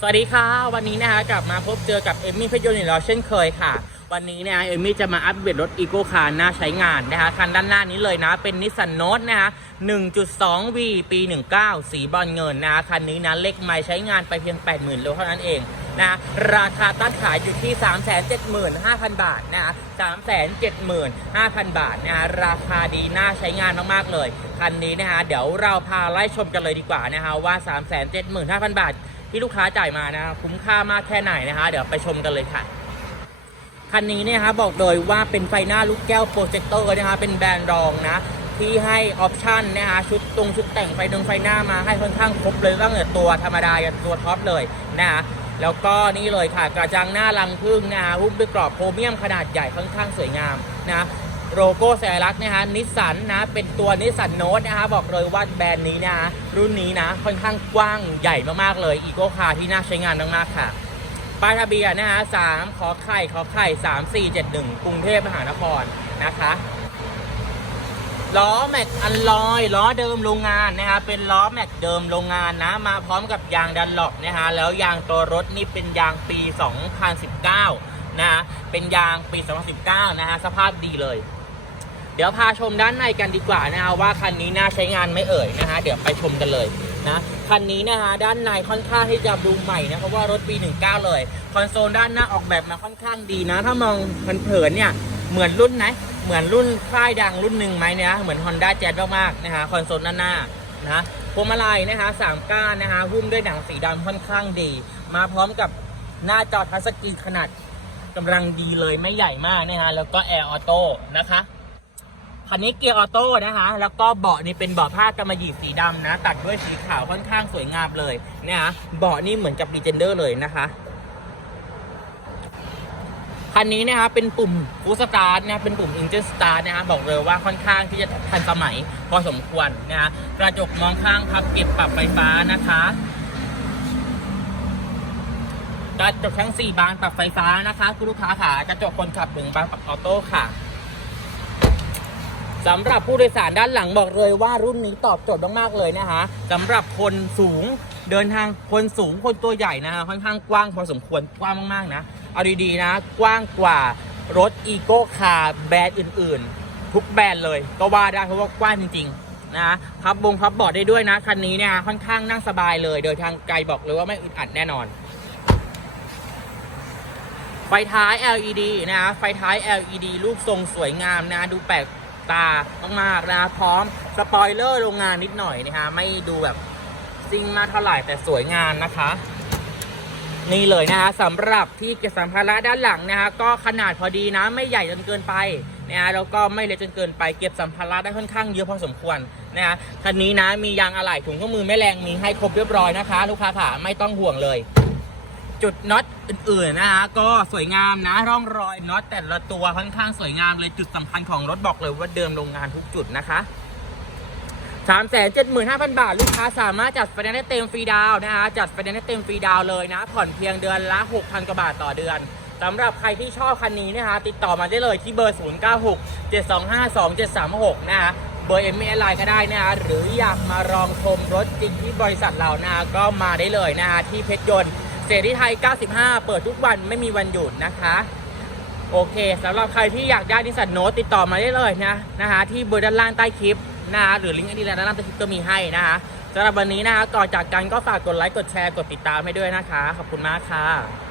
สวัสดีค่ะ วันนี้นะคะกลับมาพบเจอกับเอมมี่พยนต์อีกแล้วเช่นเคยค่ะ วันนี้เนี่ยเอมมี่จะมาอัปเดตรถอีโก้คาร์น่าใช้งานนะคะคันด้านหน้านี้เลยนะ เป็นนิสสันโน e นะคะ 1.2V ปี 19 สีบอลเงินนะคะคันนี้นะเล็กไม่ใช้งานไปเพียง 80,000โลเท่านั้นเองนะราคาตั้งขายอยู่ที่ 375,000 บาทนะคะ375,000 บาทนะคะราคาดีน่าใช้งานมากๆเลย คันนี้นะคะเดี๋ยวเราพาไล่ชมกันเลยดีกว่านะคะว่า 375,000 บาท ที่ลูกค้าจ่ายมานะคุ้มค่ามากแค่ไหนนะคะ เดี๋ยวไปชมกันเลยค่ะ คันนี้เนี่ยครับอกเลยว่าเป็นไฟหน้าลูกแก้วโปรเจคเตอร์นะคะเป็นแบรนด์รองนะ ที่ให้ออปชั่นนะคะชุดตรงชุดแต่งไฟดงไฟหน้ามาให้ค่อนข้างครบเลยตั้งแต่ตัวธรรมดายันตัวท็อปเลยนะคะแล้วก็นี่เลยค่ะกระจังหน้ารังพึ่งนะคะหุ้มด้วยกรอบโครเมียมขนาดใหญ่ค่อนข้างสวยงามนะ โลโก้สัญลักษณ์นะคะนิสสันนะเป็นตัวนิสสันโน e นะคะบอกเลยว่าแบรนด์นี้นะรุ่นนี้นะค่อนข้างกว้างใหญ่มากๆเลยอีโก้คาร์ที่น่าใช้งานมากๆค่ะป้ายทะเบียนนะฮะสามขอไข่ขอไข่สามสี่เจ็ดหนึ่งกรุงเทพมหานครนะคะล้อแม็กอันลอยล้อเดิมโรงงานนะคะเป็นล้อแม็กเดิมโรงงานนะมาพร้อมกับยางดันหลอกนะฮะแล้วยางตัวรถนี่เป็นยางปี 2019นะฮะเป็นยางปี 2019 นะฮะสภาพดีเลย เดี๋ยวพาชมด้านในกันดีกว่านะฮะว่าคันนี้น่าใช้งานไม่เอ่ยนะฮะเดี๋ยวไปชมกันเลยนะคันนี้นะฮะด้านในค่อนข้างที่จะดูใหม่นะเพราะว่ารถปี 19 เลย คอนโซลด้านหน้าออกแบบมาค่อนข้างดีนะ ถ้ามองเผินๆเนี่ยเหมือนรุ่นไหนเหมือนรุ่นค่ายดังรุ่นหนึ่งไหมเนี่ยเหมือน Honda Jazz มากๆนะฮะคอนโซลด้านหน้านะพวงมาลัยนะคะสามก้านนะคะหุ้มด้วยหนังสีดำค่อนข้างดี มาพร้อมกับหน้าจอทัชสกรีนขนาดกำลังดีเลยไม่ใหญ่มากนะฮะแล้วก็แอร์ออโต้นะคะ คันนี้เกียร์ออโต้นะคะ แล้วก็เบาะนี่เป็นเบาะผ้ากำมะหยี่สีดำนะ ตัดด้วยสีขาวค่อนข้างสวยงามเลยเนี่ยนะเบาะนี่เหมือนกับดีเจนเดอร์เลยนะคะคันนี้นะคะเป็นปุ่มฟูสตาร์ทนะเป็นปุ่ม Engine Start นะคะบอกเลยว่าค่อนข้างที่จะทันสมัยพอสมควรนะคะกระจกมองข้างพับเก็บปรับไฟฟ้านะคะกระจกทั้ง 4 บานปรับไฟฟ้านะคะ คุณลูกค้าค่ะกระจกคนขับหนึ่งบานปรับออโต้ค่ะ สำหรับผู้โดยสารด้านหลังบอกเลยว่ารุ่นนี้ตอบโจทย์มากๆเลยนะคะสำหรับคนสูงเดินทางคนสูงคนตัวใหญ่นะคะค่อนข้างกว้างพอสมควรกว้างมากๆนะเอาดีๆนะ กว้างกว่ารถอีโก้คาร์แบรนด์อื่นๆ ทุกแบรนด์เลยก็ว่าได้เพราะว่ากว้างจริงๆนะพับบงพับเบาะได้ด้วยนะคันนี้เนี่ยค่อนข้างนั่งสบายเลย โดยทางไกลบอกเลยว่าไม่อึดอัดแน่นอนไฟท้าย LED นะไฟท้าย LED รูปทรงสวยงามนะ ดูแปลก ตามากๆนะพร้อมสปอยเลอร์โรงงานนิดหน่อยนะคะไม่ดูแบบซิ่งมากเท่าไหร่แต่สวยงามนะคะ นี่เลยนะคะสำหรับที่เก็บสัมภาระด้านหลังนะคะก็ขนาดพอดีนะไม่ใหญ่จนเกินไปนะฮะแล้วก็ไม่เล็กจนเกินไปเก็บสัมภาระได้ค่อนข้างเยอะพอสมควรนะฮะคันนี้นะมียางอะไหล่ถุงเครื่อมือแม่แรงมีให้ครบเรียบร้อยนะคะ ลูกค้าค่ะไม่ต้องห่วงเลย จุดน็อตอื่นๆนะคะก็สวยงามนะร่องรอยน็อตแต่ละตัวค่อนข้างสวยงามเลยจุดสำคัญของรถบอกเลยว่าเดิมโรงงานทุกจุดนะคะ3 7 5 0 0 0 บาท ลูกค้าสามารถจัดไฟแนนซ์ได้เต็มฟรีดาวนะคะจัดไฟแนนซ์ได้เต็มฟรีดาวเลยนะ ผ่อนเพียงเดือนละ 6,000 กว่าบาทต่อเดือนสำหรับใครที่ชอบคันนี้นะคะติดต่อมาได้เลยที่เบอร์ 096 725 2736 นะคะเบอร์เอ็มเอไลน์ก็ได้นะคะหรืออยากมาลองชมรถจริงที่บริษัทเรานะคะก็มาได้เลยนะคะที่เพชรยนต์ เสรีไทย 95 เปิดทุกวันไม่มีวันหยุดนะคะ โอเคสำหรับใครที่อยากได้นิสสันโนตติดต่อมาได้เลยนะนะคะที่เบอร์ด้านล่างใต้คลิปนะคะหรือลิงก์อันนี้ด้านล่างใต้คลิปก็มีให้นะคะสำหรับวันนี้นะคะก่อนจากกันก็ฝากกดไลค์กดแชร์กดติดตามให้ด้วยนะคะ ขอบคุณมากค่ะ